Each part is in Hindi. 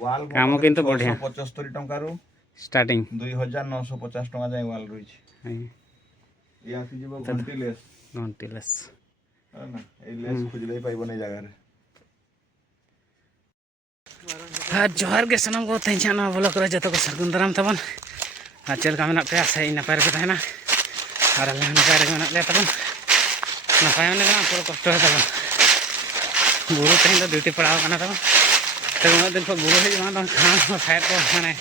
वाल काम किंतु बढ़िया 675 टंका रो स्टार्टिंग 2950 टंका जाय वाल रही छै। ये आसी जीव घंटी लेस है ना, ए लेस खुजले पाइबो नै जगह रे। हाँ जोहार के सनम को तेना ब्लॉक रे जतो को सरगुन दाराम तबन और चल का मेना पे से नपाय रे तहना और अल्लाह नपाय रे मेना ले तबन नपाय ने ना पूरा कष्ट है तबन बुरु तेन तो ड्यूटी पड़ाव कना तबन तो उन दिन को बुरु हे मा तो खान साइड को माने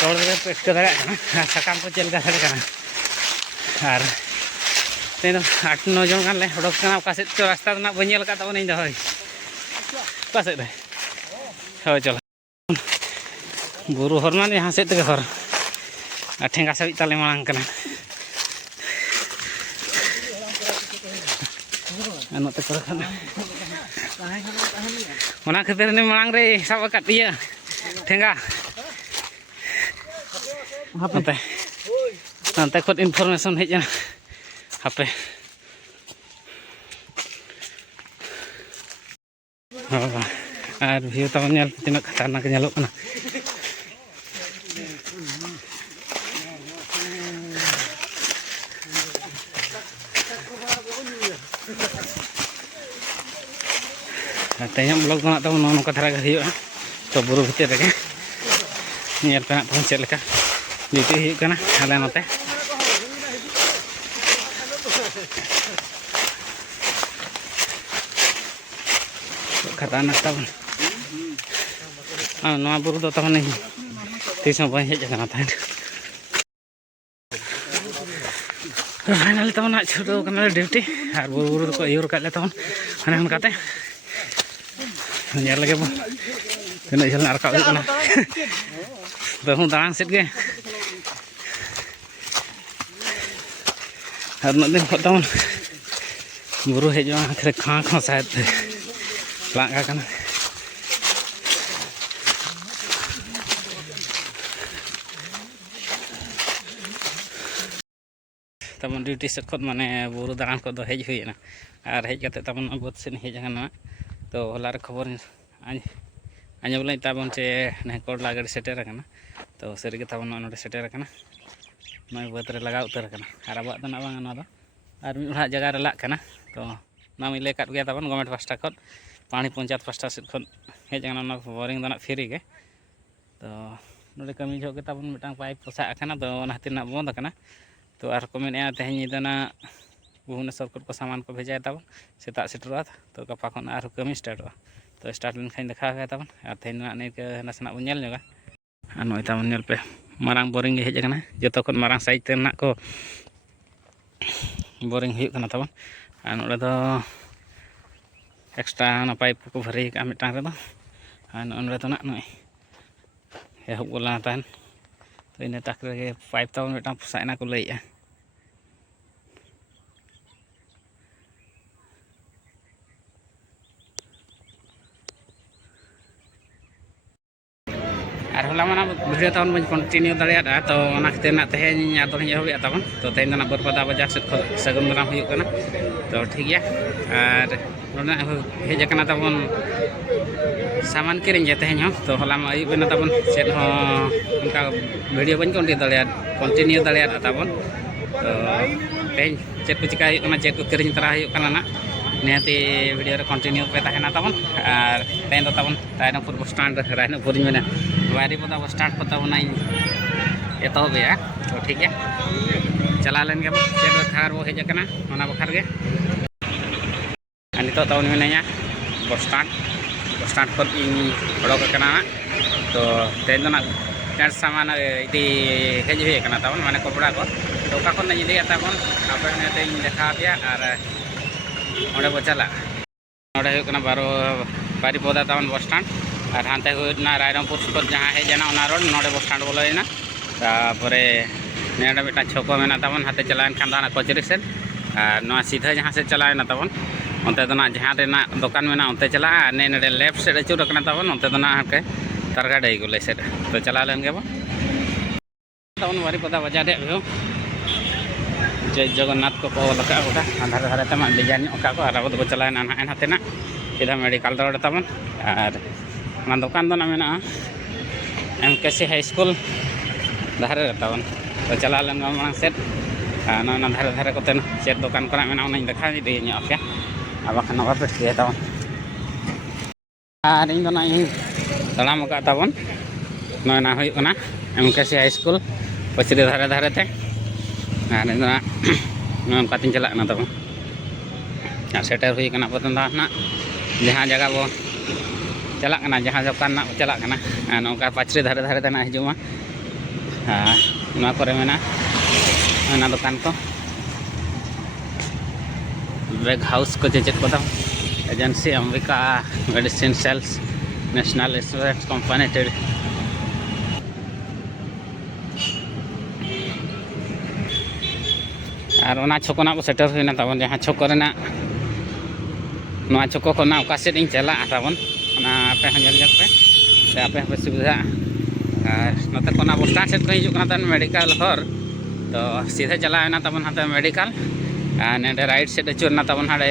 तोड़ रे पेट के दाड़ा कना सकाम को चल का कना और तेन 8-9 जन गान ले हडक कना का से तो रास्ता ना बनेल का तबन इन दहय का से रे हो चलो बुरु हर मान यहाँ से तक हर ठेंगा से ताले मांग करना नोते कर खाना मना खातिर ने मांग रे सब का दिया ठेंगा हापे नंते खुद इन्फॉर्मेशन है जना हापे और व्यू तब तीन खतरनाक नलोग कना तेज ब्लॉग बना तब नौका धारा तो बुरु भितर रे पे तब चल ड्यूटी आले नोते खतरनाक तब बुरु दो तब तीस बी हजना फाइनली तब छुटो ड्यूटी और बुरु बुरु को यूर कर तब हने लगे तीन झेल रखा बहु दाण से उन दिन तब बुरु हजना खाँ खाँ शायद लागा कना तब ड्यूटी से खुद माने बुरु दाण को हज हुईना और हज करते तब बद से हजना तो हलार खबर आजम लई तब चे कोड़ला गाड़ी सेटर तो सारे तब ना सेटर नई बद लगा उतर और अब और मिडा जगह लाना तो नाम लै का तब गवर्नमेंट पास्टा खत पानी पंचायत पास्टा से हजना बोरिंग फ्री के तो नोड़े कमी जो तब मिटन पाइप पोसा तो खातिर बंद तो और को मेन तेज नीदा भुवनेश्वर को सामान को भेजा तब सेता सेटरवा तो गपा खन और कमी स्टार्ट तो स्टार्ट लेकिन देखा तब और तेज नासेना बन जोगा और नई तब नल पे मारांग बोरिंग हजना जो खन मारांग साइज ते को बोरिंग होना तब और नोड़े दो एक्सट्रा पाइप को भरी का मिटान रे और नोड़े तो नई एहब गोला तहन तो इन तक पाइप तब मिटान पोसायना को लैया और हला माना भिडियो तब बी कंटिन्यू दाड़ा तो खातिर तेज आदर एहबे तब तो तेज बरपदा बाजार से सगुन दाराम होना तो ठीक है और हजना तब सामान किरिंग तेज तो हला अयुबना तब चेद उनका भिडियो बी कंटिन्यू दाड़ा तब तो तेज चेद को चिका चेद को किरिंग तरा ना निहाती भिडियो रे कंटिन्यू पे तहना तब और तेज तब रायनपुर बस स्टैंड रायनपुर मेना बारीपदा बस स्टैंड को तब एतहबे तो ठीक है चला लेन के चेद बखार वो हजना बखार के नित तब मिनाया बस स्टैंड को उड़ोकना तो तेज कैंट सामान इदी हज हुई तब माने कपड़ा को तो खन इदिया तब आप देखा पे और ओडे बो चला ओडे बारीपदा तब बस स्टैंड और हानते हुना रायरंगपुर को जहाँ हजना रोड नोड़े बस स्टैंड बोलोना तापर ने मिटा छको में तब हाथे चलान खान कचरी से और सीधा जहाँ से चलाना तब अंत जहाँ दुकान में अंत चला ने लेफ्ट सेड अचूर तब अंत के तारगा डाई गोले सेड तो चला लेन के तब बारीपदा बाजार व्यू जय जगन्नाथ को ऑल का आधार धारे तब डिजाइन का और अब चलाना हाथे इधर मेडिकल रोड तब और ᱚᱱᱟ ᱫᱚᱠᱟᱱ ᱫᱚ ᱱᱟᱜ ᱢᱮᱱᱟᱜᱼᱟ MKC ᱦᱟᱭ ᱥᱠᱩᱞ ᱫᱷᱟᱨᱮ ᱨᱮ ᱛᱟᱵᱚᱱ ᱛᱚ ᱪᱟᱞᱟᱣ ᱞᱮᱱ ᱢᱟᱲᱟᱝ ᱥᱮᱫ ᱱᱚᱜᱼᱚᱭ ᱱᱟ ᱫᱷᱟᱨᱮ ᱠᱚᱛᱮ ᱪᱮᱫ ᱫᱚᱠᱟन ᱠᱚ ᱢᱮᱱᱟᱜᱼᱟ ᱚᱱᱟᱧ ᱫᱮᱠᱷᱟᱣ ᱤᱫᱤ ᱧᱚᱜ ᱟᱯᱮᱭᱟ ᱟᱨ ᱵᱟᱠᱷᱟᱱ ᱵᱟᱯᱮ ᱴᱷᱤᱠᱟᱹᱭᱟ ᱛᱟᱵᱚᱱ ᱟᱨ ᱤᱧ ᱫᱚ ᱱᱟᱜ ᱤᱧ ᱛᱟᱲᱟᱢ ᱟᱠᱟᱫ ᱛᱟᱵᱚᱱ ᱱᱚᱜᱼᱚᱭ ᱱᱟ ᱦᱩᱭᱩᱜ ᱠᱟᱱᱟ MKC ᱦᱟᱭ ᱥᱠᱩᱞ ᱯᱟᱹᱪᱨᱤ ᱫᱷᱟᱨᱮ ᱛᱮ ᱟᱨ ᱤᱧ ᱫᱚ ᱱᱟᱜ ᱱᱚᱜᱼᱚ ᱱᱚᱝᱠᱟᱛᱤᱧ ᱪᱟᱞᱟᱜ ᱠᱟᱱᱟ ᱛᱟᱵᱚᱱ ᱟᱨ ᱥᱮᱴᱮᱨ ᱦᱩᱭ ᱠᱟᱱᱟ ᱯᱨᱚᱛᱷᱚᱢ ᱫᱚ ᱱᱟᱜ ᱡᱟᱦᱟᱸ ᱡᱟᱭᱜᱟ ᱵᱚ ᱪᱟᱞᱟᱜ ᱠᱟᱱᱟ ᱡᱟᱦᱟᱸ ᱫᱚᱠᱟᱱ ᱱᱟᱜ ᱪᱟᱞᱟᱜ ᱠᱟᱱᱟ ᱱᱚᱝᱠᱟ ᱯᱟᱹᱪᱨᱤ ᱫᱷᱟᱨᱮ ᱛᱮ ᱱᱟᱜ ᱦᱤᱡᱩᱜ ᱢᱟ ᱟᱨ ᱱᱚᱣᱟ ᱠᱚᱨᱮ ᱢᱮᱱᱟᱜᱼᱟ ᱚᱱᱟ ᱫᱚᱠᱟन ᱠᱚ बैग हाउस को चेक को agency Ambika medicine sales national insurance company टेड और ओना छको ना सेटर हुई तबन जहाँ छको छको को ओका सेट इन चला तबन आपे पे से आपे पे सुविधा और नोते को बस स्टैंड सेट को हिजुकना तबन मेडिकल हर तो सीधे चलाना तबन हाते मेडिकल नेडे राइट सेट अचुरना तबन हाड़े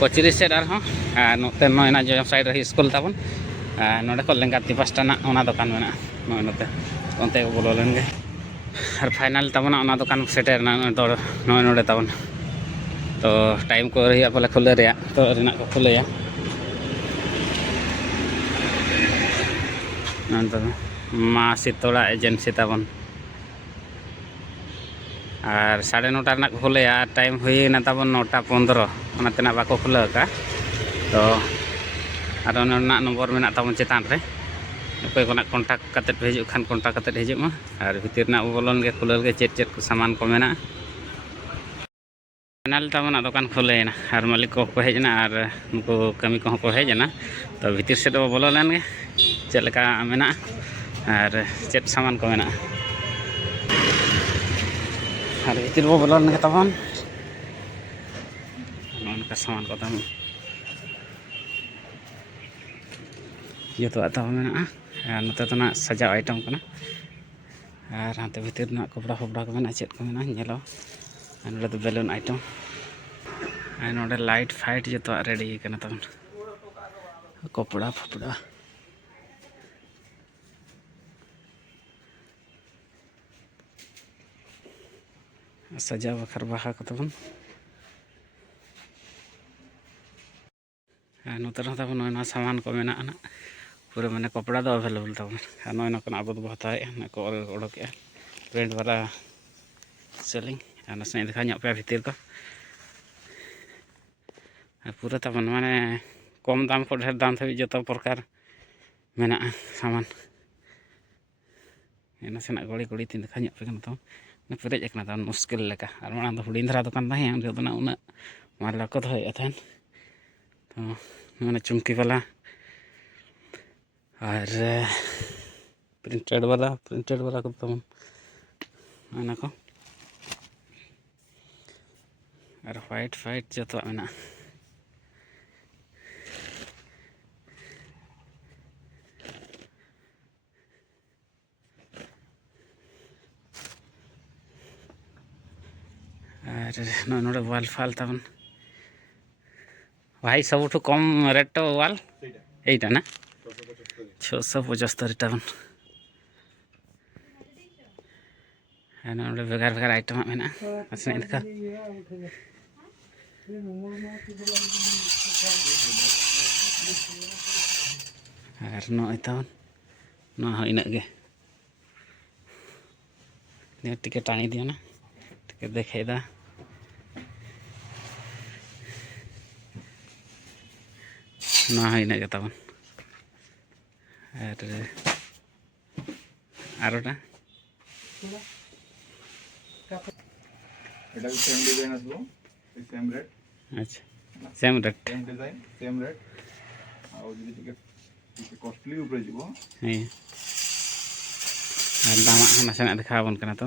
पचरी सेट और नोते नोना जो साइड रही स्कूल तबन नोडे को लेंगा तिपासटा ना ओना दुकान में नोय नोते ओनते को बोलो लेंगे और फाइनल तबन ओना दुकान सेटरना नोय नोडे तबन तो टाइम को रही बोले खुले रे तो रेना को खुलेया मा शीतला एजेंसी तबन और 9:30 खुलेया टाइम हुई तब 9:15 ओनाते बाको खुला का तो और नम्बर में तब चेतान रे अकोय को कॉन्टाक्ट करते पे हिजुग खान कॉन्टाक्ट करते हिजुग मा और भीतर ना बोलन के खुलल के चेक को सामान को मेना फाइनल तब दुकान खुलेना और मालिक को हेजना और उनको कमी को हेजना तो भीतर से बोलो लेन गे चेक लेका मेना और चेक सामान को मेना और भीतर वो बोलन के तबन उनका सामान को तब जो तब मेना नोते तो ना सजाव आइटम कना और हाते भीतर ना कपड़ा फपड़ा को मेना चेक को मेना नेलो नोडे तो बेलून आइटम और नोडे लाइट फाइट जो रेडी कना तब कपड़ा फपड़ा सजा बखर बाहा को तबन नोते तब ना सामान को मेना ना पूरा मैंने कपड़ा दो अवेलेबल तब नोना अब दो हतावे को उड़ोके प्रिंट वाला सेलिंग नासे देखा पे भीतर को पूरा तबन माने कम दाम को ढेर दाम धाबी जो प्रकार मेना सामान नासे गड़ी तीन देखा पे तब पेरेज तब मुश्किल लेका और माना हुडिंग धरा दुकान तहें उन्ना माल को दोहन तो मैंने चुमकी वाला और प्रिंटेड वाला को तब को और फाइट जो मेना और नोडे वाल फाल तबन भाई सब कम रेट वाल यहीटा ना 675 तबन नोडे भेगार भेगार आइटम मेना नासे देखा और नॉय तबन इना गे टिकेट टाणी दिया ना टिकेट देखेदा इना गे तबन आरोटा এটা সেম ডিজাইন আসবো সেম রেট अच्छा same rate same design same rate আর যদি টিকে কস্টলি উপরে যাব ᱦᱮᱸ ᱟᱨ ᱫᱟᱢᱟᱜ ᱦᱚᱸ ᱱᱟᱥᱮᱱᱟᱜ ᱫᱮᱠᱷᱟᱣ ᱟᱵᱚᱱ ᱠᱟᱱᱟ ᱛᱚ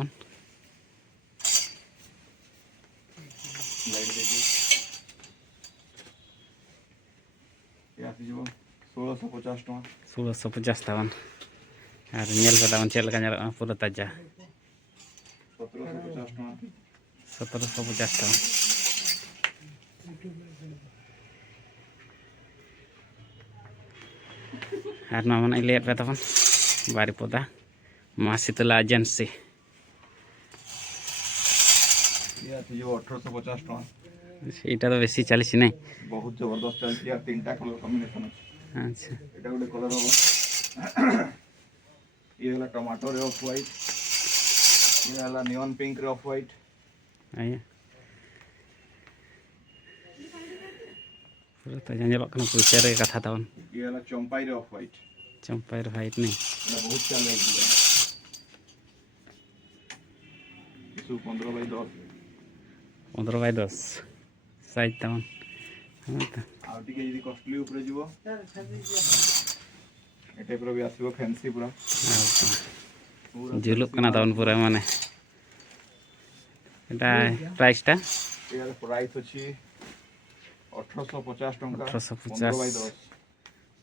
लाइट देखिए ये आसी যাব 1650 টাকা 1650 तबन और नेल को तबन चेक लगा ñeloga पूरा ताजा 1750 টাকা 1750 तबन আর না মানে লিয়ে পে তখন বারিপদা মা শীতলা এজেন্সি ये आसी जो 1850 टका এইটা তো বেশি চালিছি নাই बहुत जबरदस्त चलती है तीनटा कलर कॉम्बिनेशन আছে আচ্ছা এটা ଗୋଟେ कलर हो ये वाला टमाटो रे ऑफ व्हाइट ये वाला neon pink ray of white আয়া পুরো তো জানজলক না পয়সা রে কথা তাও ये वाला Champai ray of white চম্পাইর white নেই এটা बहुत चल है इसु 15/10 15/10 সাইজ তাও ଆଉ ଟିକେ ଯଦି କଷ୍ଟଲି ଉପରେ ଯିବ ଏ ଟାଇପ୍ର ବି ଆସିବ ଫ୍ୟାନ୍ସି ପୁରା ଝୁଲୁକ ନା ତାውን ପୁରା ମାନେ এটা প্রাইসটা ଏହାର ପ୍ରାଇସ୍ ଅଛି 1850 ଟଙ୍କା 1850 15/10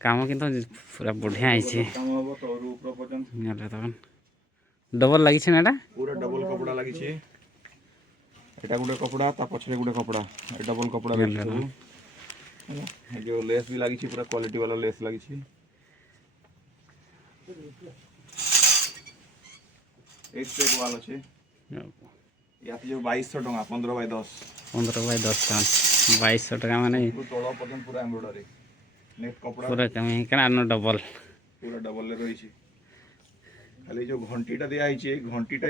কাম কিন্তু পুরা বঢ়িয়া আইছে କାମ ହବ ତଳରୁ ଉପର ପର୍ଯ୍ୟନ୍ତ নেলে তখন ডবল লাগিছে না এটা ପୁରା ଡବଲ କପଡ଼ା ଲାଗିଛି ଏଟା ଗୋଟେ କପଡ଼ା ତା ପଛରେ ଗୋଟେ କପଡ଼ା ଏ ଡବଲ କପଡ଼ା ଲାଗିଛି ସବୁ ହେଲା ଏ ଯୋଉ ଲେସ୍ ବି ଲାଗିଛି ପୁରା କ୍ୱାଲିଟି वाला ଲେସ୍ ଲାଗିଛି एक से एक वाल ଅଛି या जो 2200 टका 15/10 15/10 টান 2200 টাকা মানে ତଳ ପର୍ଯ୍ୟନ୍ତ ପୁରା ଏମ୍ବ୍ରଏଡରୀ ନେଟ୍ କପଡ଼ା পুরা কমে কেনা ডবল ପୁରା ଡବଲ ରେ ରହିଛି ଖାଲି ଯୋଉ ଘଣ୍ଟିଟା ଦିଆ ହେଇଛି ଘଣ୍ଟିଟା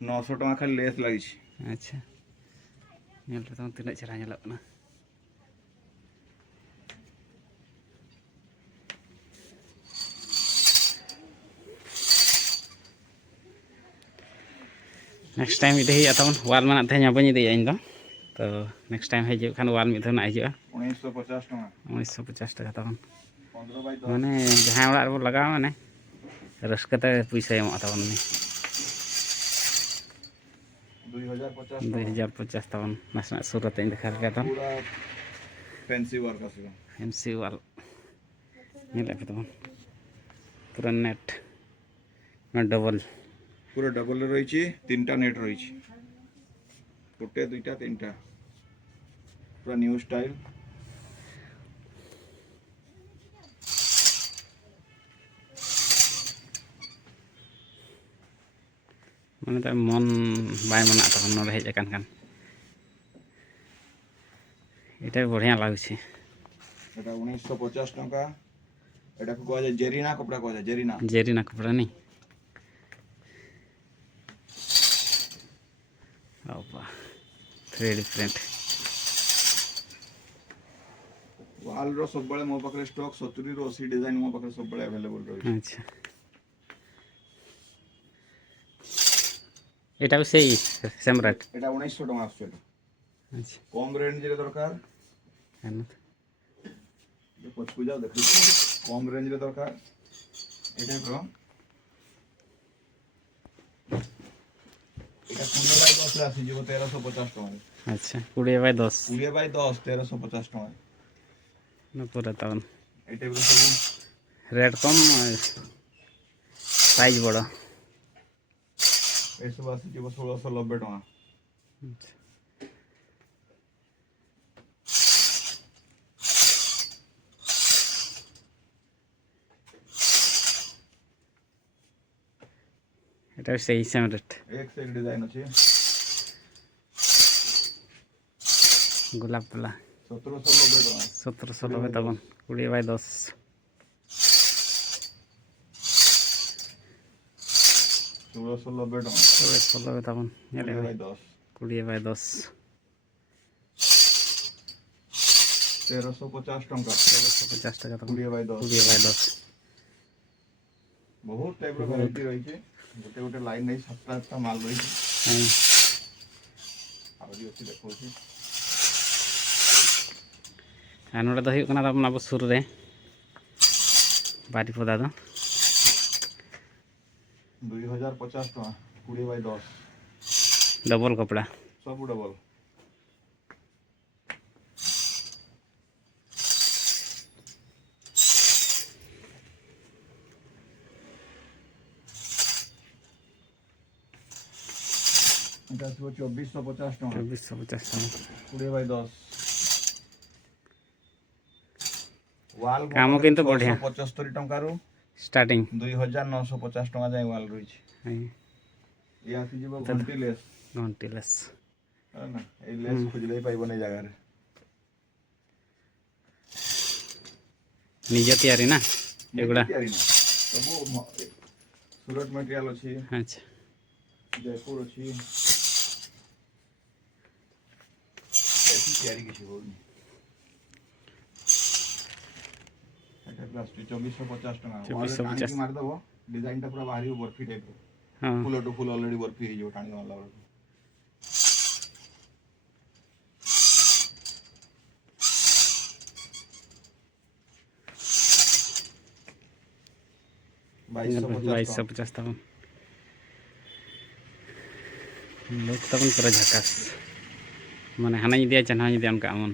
900 ଟଙ୍କା ଖାଲି ଲେସ୍ ଲାଗିଛି আচ্ছা নেলে তখন তিন চারা নেলক না नेक्स्ट टाइम इधर ही आता हूँ वाल में नाते हैं बनी दिया इनको तो नेक्स्ट टाइम है जो खान वाल में तो ना हिजुआ 1950 टका 1950 টাকা তখন 15/10 মানে जहाँ ওড়ার বো লাগা মানে রসকাতে পয়সা এমা তখন 2050 2050 তখন নাসনা সুরতে দেখা গেল তখন पूरा फैंसी वर्क ଆସିବ एमसी वाल मिला पे तখন पूरा नेट ना डबल पूरा डबल रे ରହିଛି ତିନଟା ନେଟ୍ ରହିଛି ଗୋଟେ ଦୁଇଟା ତିନଟା पूरा न्यू स्टाइल মানে তার মন বাই মনা তখন নড়ে হেজ কান কান এটা বঢ়িয়া লাগুছে এটা 1950 ଟଙ୍କା এটাকে কোয়া যায় জেরিনা কপড়া কোয়া যায় জেরিনা জেরিনা কপড়া নেই বাবা 3 ডিফরেন্ট वाल रो सबबळे मो पाखरे स्टॉक 70 रो 80 डिजाइन मो पाखरे सबबळे अवेलेबल रही আচ্ছা এটাও সেই সেম রেট এটা 1900 টাকা আসছে এটা আচ্ছা কম রেঞ্জ রে দরকার কেন ये पछकु जाओ देखो कम रेंज रे दरकार एटा प्रो এটা 15/10 রে আসিଯିବ 1350 টাকা আচ্ছা 20/10 20/10 1350 টাকা না পুরা তখন এটা পুরো সব রেট কম সাইজ বড় এই সব আসিଯିବ 1690 টাকা আচ্ছা এটা সেই সেম রেট एक से एक डिजाइन अछि গোলাপ পোলা 1790 টাকা 1790 তখন 20/10 1690 টাকা 1690 তখন 20/10 20/10 1350 টাকা 1350 টাকা তখন 20/10 20/10 बहुत टाइप रो वैरायटी रही छे गोटे गोटे लाइन नहीं सातटा आठटा माल रही छे आउरी अछि देखो छी नोड़े तो हुई अब सुर रे बारीपदा दो 2050 टका 20/10 डबल कपड़ा सब डबल এটা আসবে 2450 টাকা 2450 টাকা 20/10 वाल काम किंतु बढ़िया 75 टंका रो स्टार्टिंग 2950 टंका जाय वाल रही या आसी जीव घंटी लेस घंटीलेस है ना ए लेस खोजले पाइबो नै जगह रे निजे तैयारी ना एगुड़ा सब सूरत मटेरियल अछि अच्छा जयपुर अछि ऐसी तैयारी किसी हो नहीं এটা প্লাস্টিক 2450 টাকা 2450 মার দেবো ডিজাইনটা পুরো বাহারি বরফি টাইপ हाँ ফুল টু ফুল অলরেডি বরফি হয়ে যাবে টানি মারলা বেলକୁ बाईस सौ 50 तक लोग तब पूरा झकास माने हाना दिया चना दिया उनका अमन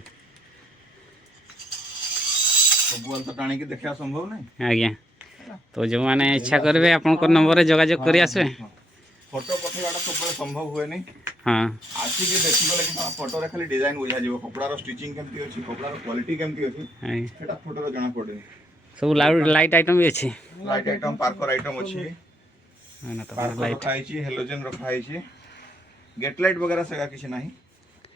सबुआल तो टाणी के देखा संभव नहीं आज्ञा तो जो मैंने इच्छा करेंगे आपन को नंबर रे जोगाजोग करी आसबे फोटो पठेवाटा सब संभव हुए नहीं हाँ आसी के देखि गले कि फोटो रे खाली डिजाइन बुझा जीवो कपड़ा रो स्टिचिंग केमती अछि कपड़ा रो क्वालिटी केमती अछि सेटा फोटो रो जाना पड़े सब लाइट आइटम भी अच्छी लाइट आइटम पार्कर आइटम अछि ना तो पार्कर लाइट रखा अछि हेलोजन रखा अछि गेट लाइट वगैरह सगा किछ नाही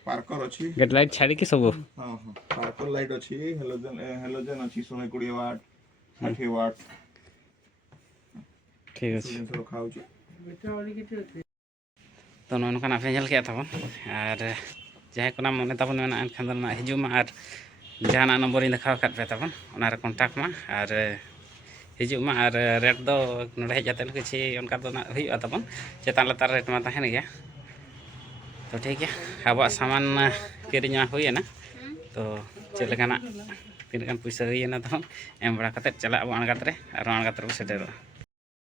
पार्कर अछि गेट लाइट छाड़ी के सब हां हां पार्कर लाइट अछि हेलोजन अछि 120 वाट 60 वाट ठीक है रखा अछि तो नोनका पे झल के तबन और जहाँ को मन तबन में एनखान हजुमा और जहाँ नंबर देखा पे तबन कॉन्टाक्ट में और हजुमा और रेट दो नोड़े हजते किसी उनका तो तबन चेतान लतार रेट में तहन गया तो ठीक है अब सामान किरिंग हुईना तो चलना तीन पैसा हुईना तब एम बड़ा कते चला अणगात रे और अणगात रे सेटर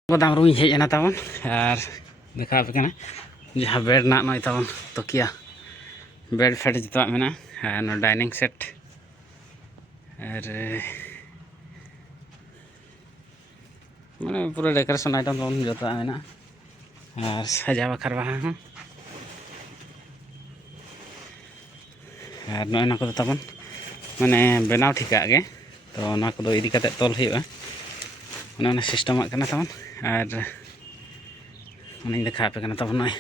दाम रूम हेजना तबन और देखा पे जहाँ बेड ना नई तबन तकिया बेड फेड जितवा मेना और डाइनिंग सेट और माने पूरा डेकोरेशन आइटम तबन जोता मेना और सजा बखरवा हूँ और नॉय को तबन माने बनाव ठिका गे तो ना को इदी कते तोल हुआ ना सिस्टम तबन और उन्हें देखा पे तब नॉय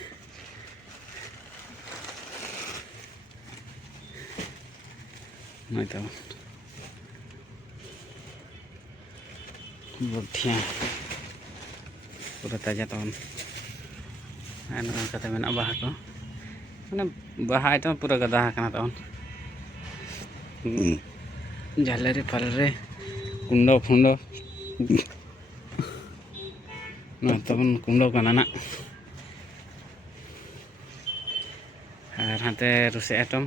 नॉय तब बढ़िया पूरा ताजा तबन कते मेना बाहा को माने बाहा आइटम पूरा गदा तबन झालरे फालरे कुंडो फुंडो तबन कुंडो कना और हाते रुसे आइटम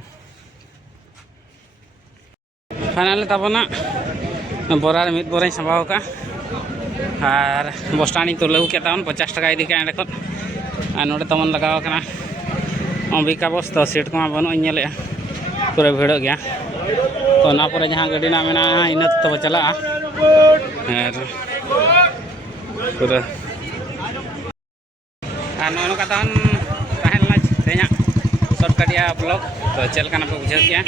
फाइनल तबना बोरा मिट बोरा संभाव का और बस्टानी तो लघु के तबन 50 टका इदी का और नोड़े तबन लगाव कना अंबिका बस तो सीट को बनू इनले पूरा भीड़ गया तो ना पर जहाँ गाड़ी ना मेना इन तब चला और पूरा नौका तहन तहलना तेना शॉर्टकटिया ब्लॉग तो चलना पे बुझे क्या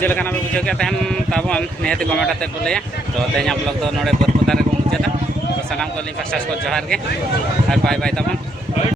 चलना पे बुझे क्या तहन तबन निहती कमेंट आते बोले तो तेना ब्लॉग तो नोड़े बरपदा रे मुचादा तो सानाम को पास्टा को जोहार के और बाय बाय तबन